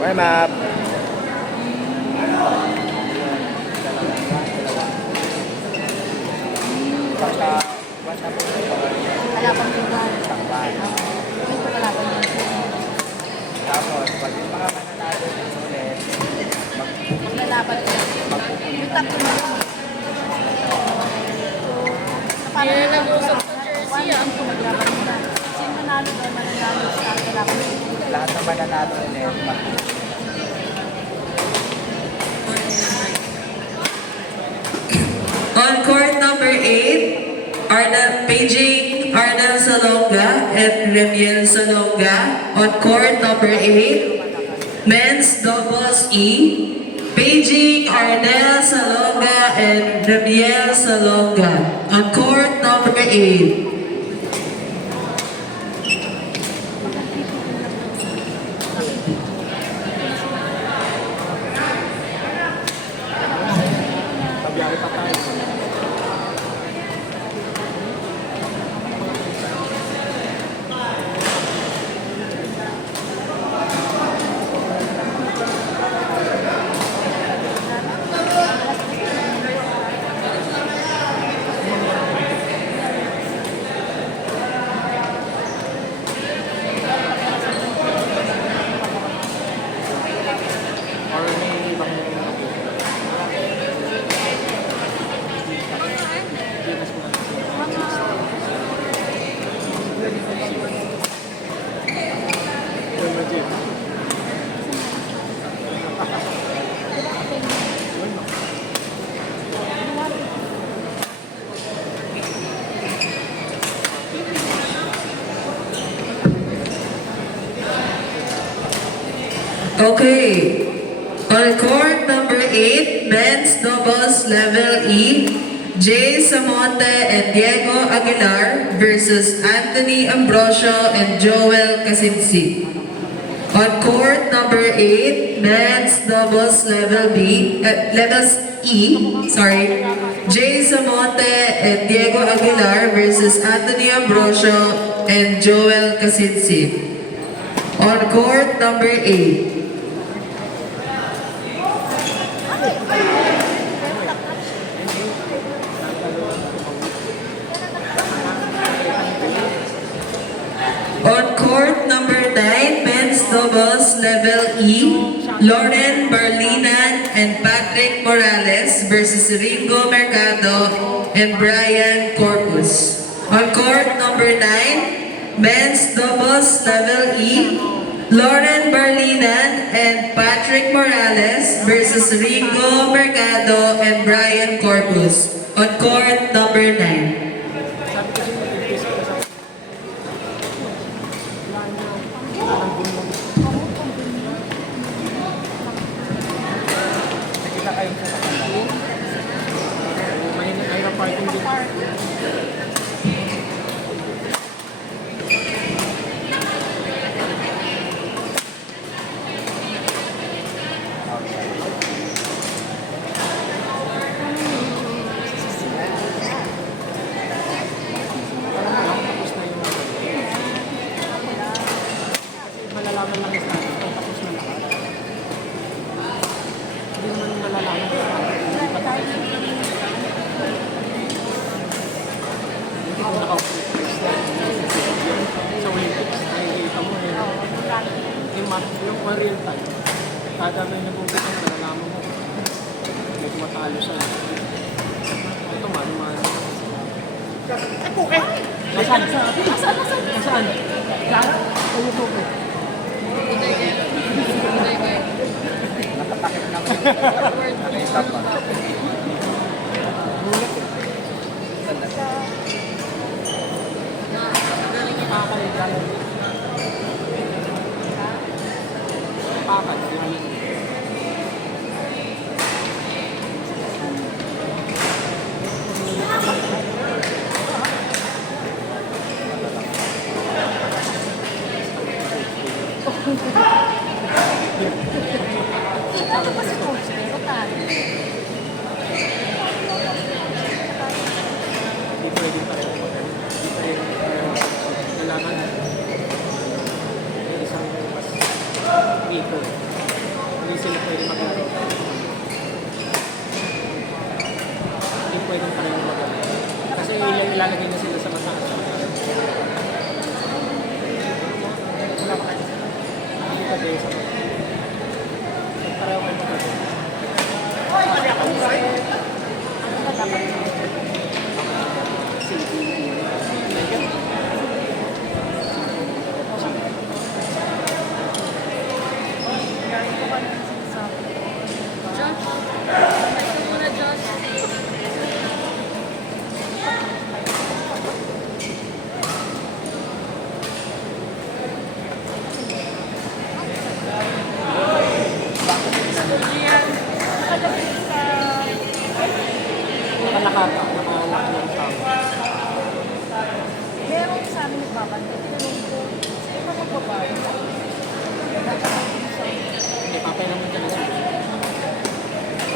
Okay, map. Pagka, basta po ito, Wala pang tuwan. takpan. Wala pang tuwan. Tapos, pag yung mga mananalo din ulit, Maglalaban ko. magpupunin Yung tatlo na lang. Paano Yan, na nag-usap sa jersey, ah. Kung maglaban nila. Sino manalo doon, mananalo sa kailangan ko. lahat ng mananalo ulit, magpupunin. On court number 8, Paging Arnel Salonga and Remiel Salonga. On court number 8, men's doubles E, Paging Arnel Salonga and Remiel Salonga. On court number 8. Pagbiyahe pa tayo. Or may ibang Okay. On court number 8, men's doubles level E, Jay Samonte and Diego Aguilar versus Anthony Ambrosio and Joel Casinsi. On court number 8, men's doubles level levels E, Jay Samonte and Diego Aguilar versus Anthony Ambrosio and Joel Casinsi. On court number 8. On court number 9, men's doubles level E, Lauren Barlinan and Patrick Morales versus Ringo Mercado and Brian Corpus. On court number 9, men's doubles level E, Lauren Barlinan and Patrick Morales versus Ringo Mercado and Brian Corpus. On court number 9. nakita kayo sa kapatid. Mahirap parking din. Malalaman lang sa atin kung tapos na lahat. Hindi naman malalaman sa atin. Hindi pa tayo. Hindi ko naka-focus na. Sa Olympics, nakikita mo eh. Yung real time. Kada may nabubukan, malalaman mo. May tumatalo siya. Ito, mano-mano. Nasaan? Nasaan? Ayun po. Nakatakip naman. Nakita pa. Ano ba si Coach? Pero tayo. Hindi pwede pareho mag-ano. Hindi pwede kailangan may isang mas weaker. hindi sila pwede maglaro. Hindi pwedeng pareho maglaro. Kasi ilalagay na sila sa mataas. Wala pa kayo. Hindi pa kayo sa mataas. Pareho kayo maglaro. Nakalakata, nakalak ng tao. Meron sa amin nagbabantay. Tinanong ko, sino ba magbabayo? Hindi, papay naman talaga.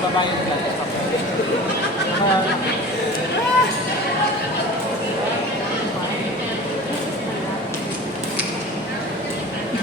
Babae na lang, papay.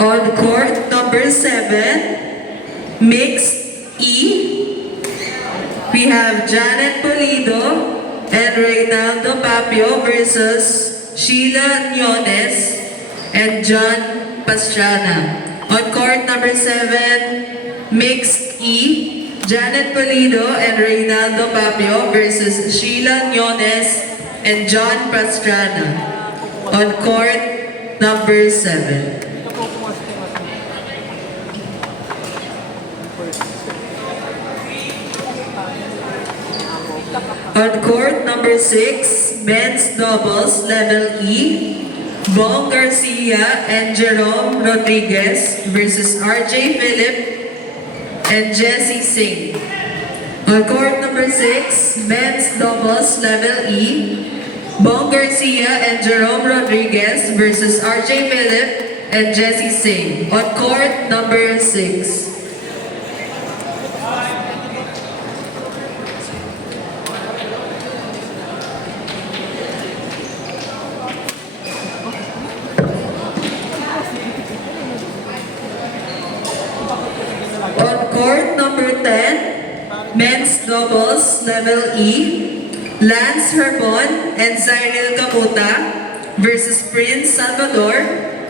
On court number 7, mixed E, we have Janet Pulido and Reynaldo Papio versus Sheila Nyones and John Pastrana. On court number 7, mixed E, Janet Pulido and Reynaldo Papio versus Sheila Nyones and John Pastrana. On court number 7. Ito po pumasok yung mas On court number 6, men's doubles level E, Bong Garcia and Jerome Rodriguez versus RJ Philip and Jesse Singh. On court number 6, men's doubles level E, Bong Garcia and Jerome Rodriguez versus RJ Philip and Jesse Singh. On court number 6. On court number 10, men's doubles level E, Lance Herbon and Cyril Camuta versus Prince Salvador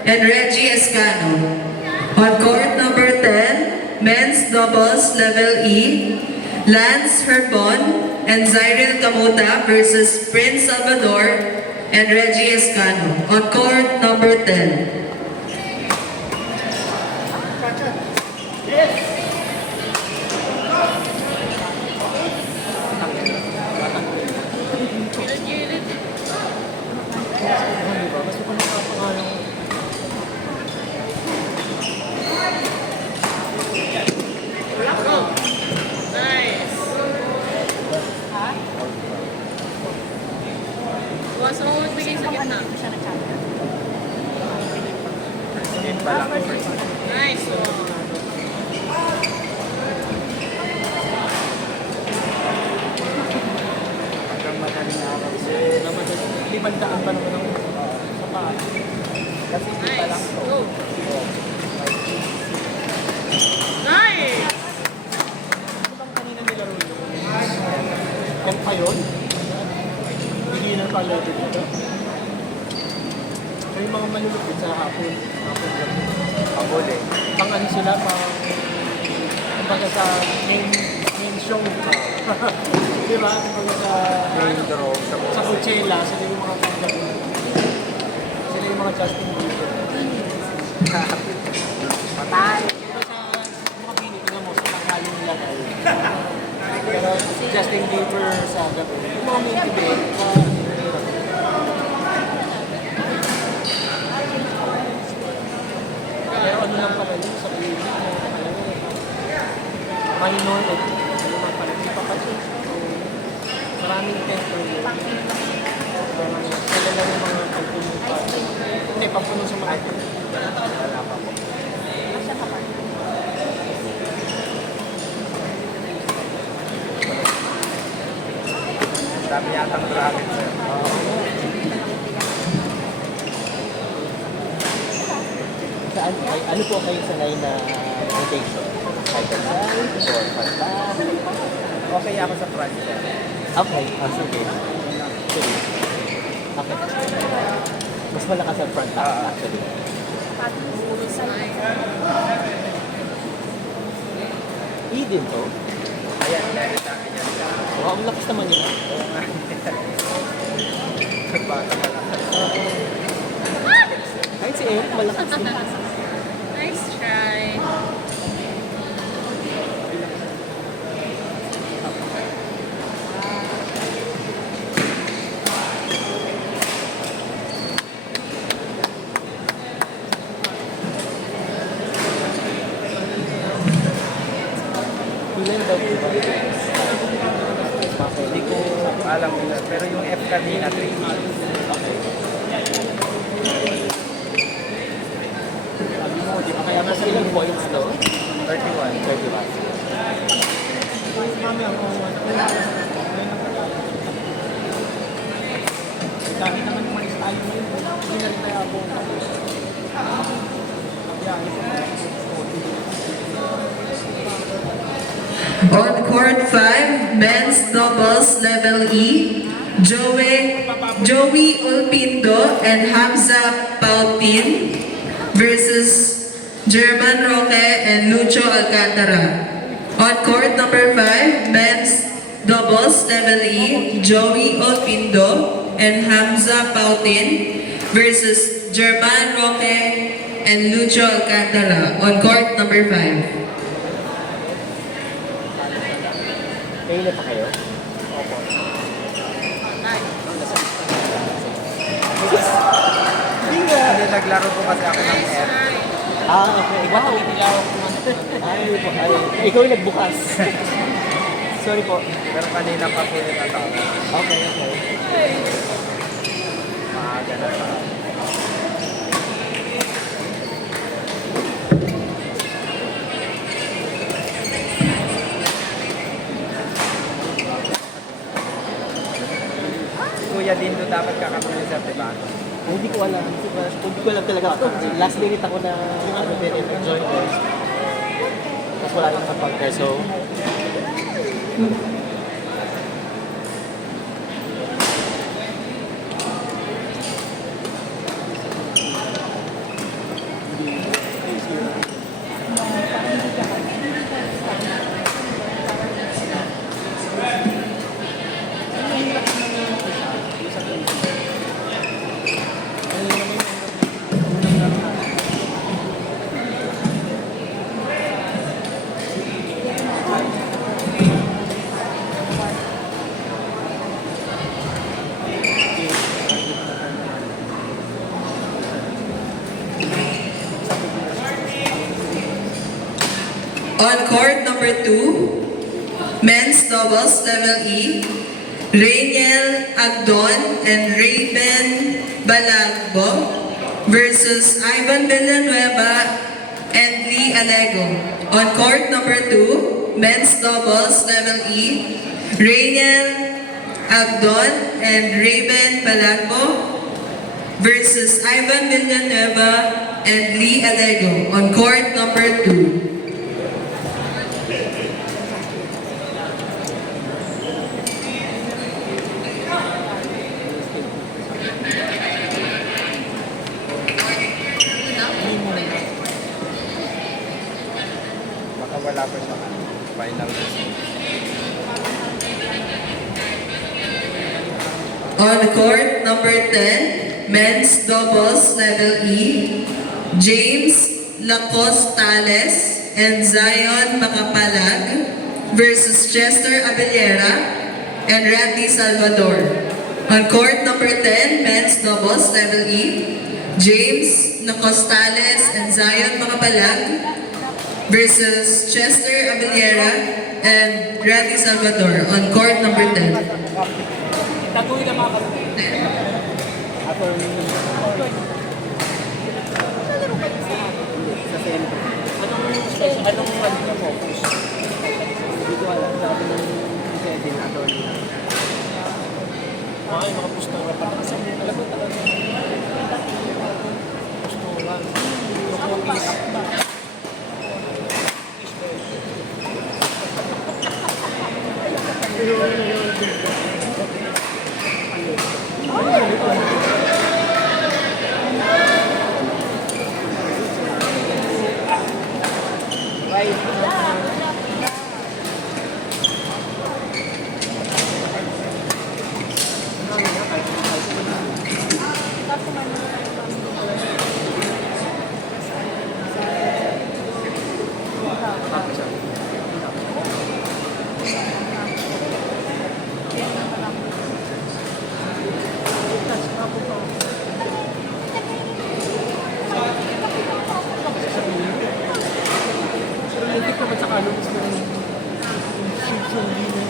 and Reggie Escano. On court number 10, men's doubles level E, Lance Herbon and Cyril Camuta versus Prince Salvador and Reggie Escano. On court number 10. Gusto ko nakapangalan ko. So, magbigay sa gitna. Siya na champion. Game pa lang. Nice. Hanggang madaling araw. Limandaan pa naman ako sa paa. Kasi hindi pa lang to. Go. Nice! Ano bang kanina nilaro nyo? Yan pa yun? Beginner pa level nito? So yung mga malulupit sa hapon. Hapon lang. Pabuli. Pang ano sila, pang... Kumbaga sa main show. Di ba? Kumbaga sa... Main draw sa Sa Coachella, sila yung mga panggabi. Sila yung mga Justin Bieber. Patay. Pero sa mga pinitingnan mo, sa tanghali nila kayo. Pero Justin Bieber sa gabi. Yung mga main event, sa pero ano lang pala yun, sa pili mo, minor, ano man pala, hindi pa pa-change. So, maraming tester yun. Sila lang yung mga pagpunong pa. Hindi, pagpunong sa mga Wala pa po. Dami yatang bracket sir. Saan, ano po kayo sanay na rotation? Kahit saan, or pagka. Okay ako sa front. Okay, sige. Sige. Okay. Mas malakas sa front taas, actually. Pati ulo sa E din to. Ayan, dahil dami niya. Wow, ang lakas naman yun. Oo nga. Bata pa lang. Kahit si Eric, malakas din. Nice try. Ilan daw po ba? Hindi ko alam nila. Pero yung F kanina, 3. Okay. Sabi mo, di ba kaya nasa ilang points to? 31. 31. Dami naman umalis tayo ngayon. Hindi na rin tayo ako. On court 5, men's doubles level E, Joey Ulpindo and Hamza Pautin versus German Roque and Lucho Alcantara. On court number 5, men's doubles level E, Joey Ulpindo and Hamza Pautin versus German Roque and Lucho Alcantara. On court number 5. Kailan pa kayo? Hindi, naglaro po kasi ako ng F. Okay. Wow, itilawak ko man. Ikaw yung nagbukas. Sorry po. Pero kanina pa po yung natawag. Okay. Maaga na pa. Kuya Dindo dapat kakapulong sa diba? Hindi ko alam. Hindi ko alam talaga. Last minute ako na din enjoy ko. Tapos wala lang kapag so On court number 2, men's doubles level E, Rainiel Agdon and Raven Balagbo versus Ivan Villanueva and Lee Alego. On court number 2, men's doubles level E, Rainiel Agdon and Raven Balagbo versus Ivan Villanueva and Lee Alego. On court number 2. Baka wala pa siya final result. On court number 10, men's doubles level E, James Lacostales and Zion Macapalag versus Chester Abellera and Randy Salvador. On court number 10, men's doubles level E, James Lacostales and Zion Macapalag versus Chester Abellera and Randy Salvador. On court number 10. tatuloy na mga ako anong na focus? Hindi ko alam. Sabi ng setting ato ay mga postura pa kasi alam mo talaga postura yung focus Lintik naman sa kalubos na yung shades yung lino.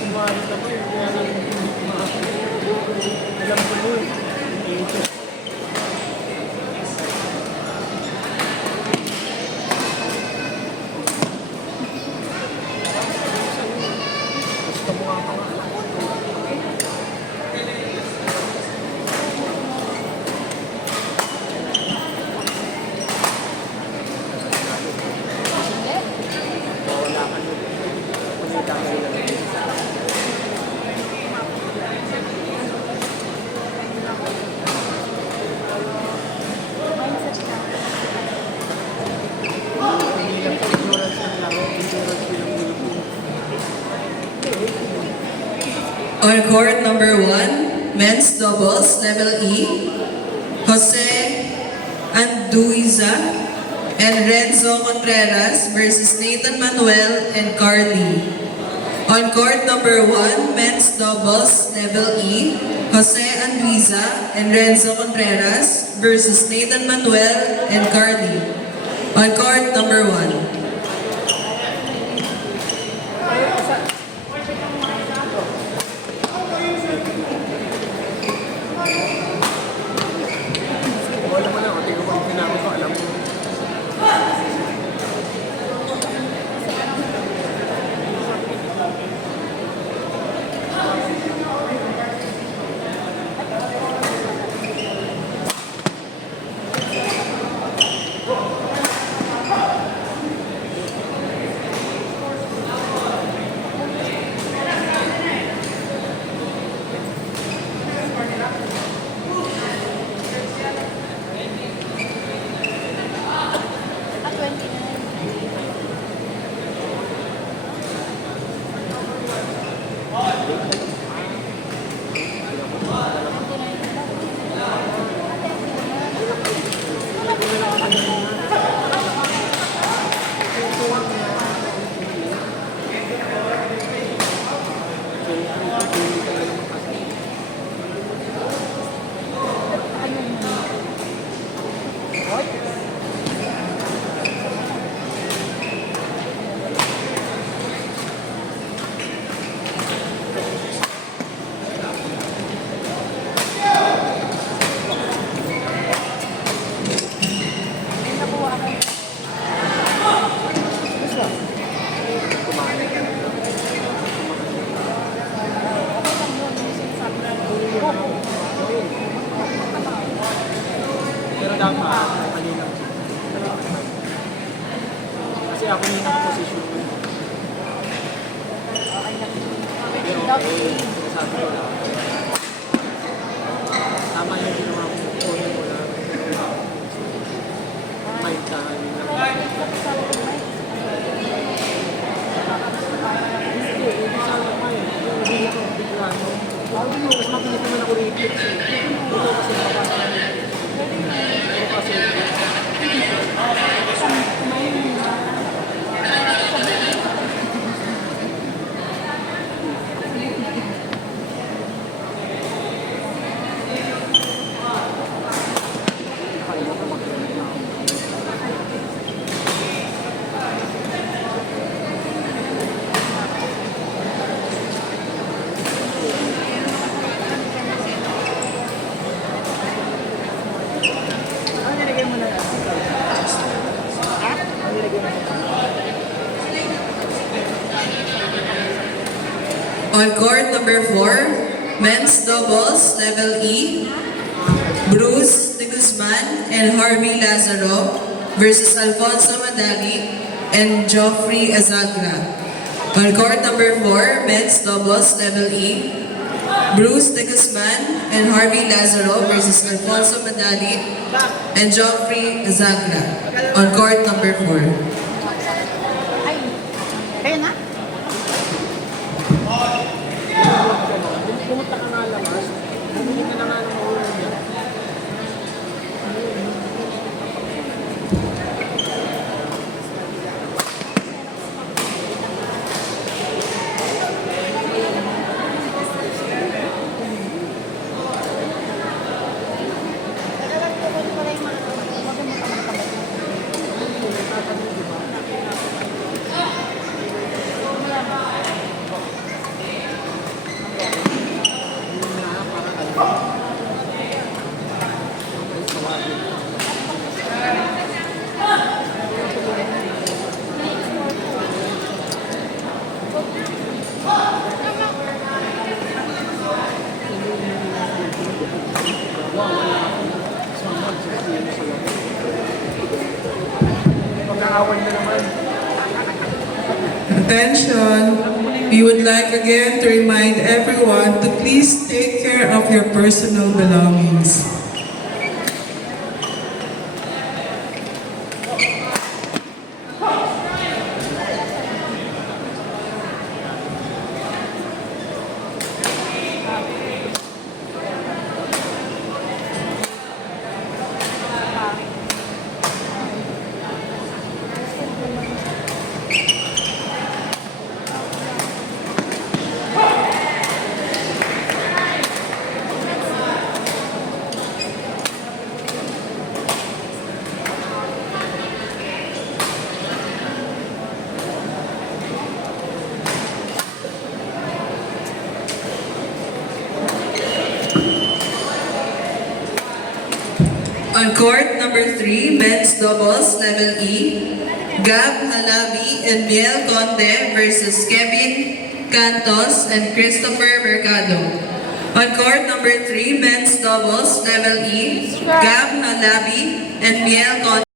Kumalit na ba yun? Kaya lang hindi kumalit. Alam ko mo eh. Basta mukha pa nga. Wala ka nun. Kung yung kamay lang. Mindset ka. Hindi lang sa ignorance ng laro, ignorance bilang Pilipino. On court number 1, men's doubles, level E, Jose Anduiza and Renzo Contreras versus Nathan Manuel and Carly. On court number 1, men's doubles, level E, Jose Anduiza and Renzo Contreras versus Nathan Manuel and Carly. On court number 1. Wala mo lang, tingnan mo ang sinabi ko, alam mo. At 29. May nakuha ka. Kumain. Okay lang yun, yung sinasabi na. Pero dapat, kanina. Kasi ako yung nakaposisyon ko. Okay lang. Pero Without okay, pain. sinasabi ko lang. Tama yung ginawa ko. Kunin ko lang. Mind ka. Kaya nagsasabi ko, Mike, Hindi, hindi sa alam ko eh. Hindi ako bigla. Mas mapilit naman ako reflex eh. Ito kasi mabasa. Ito kasi ano nilagay mo na yan? Ha? Ano nilagay mo na yan? On court number 4, men's doubles, level E, Bruce de Guzman and Harvey Lazaro versus Alfonso Madali and Geoffrey Azagra. On court number 4, men's doubles level E, Bruce De Guzman and Harvey Lazaro versus Alfonso Madali and Joffrey Zagra. On court number 4. Ay, kayo na? Pumunta ka nga labas, bumili ka na nga ng ulo niya. Pag-aawan na naman. Attention! We would like again to remind everyone to please take care of your personal belongings. On court number 3, men's doubles level E, Gab Halabi and Miel Conde versus Kevin Cantos and Christopher Mercado. On court number 3, men's doubles level E, Gab Halabi and Miel Conde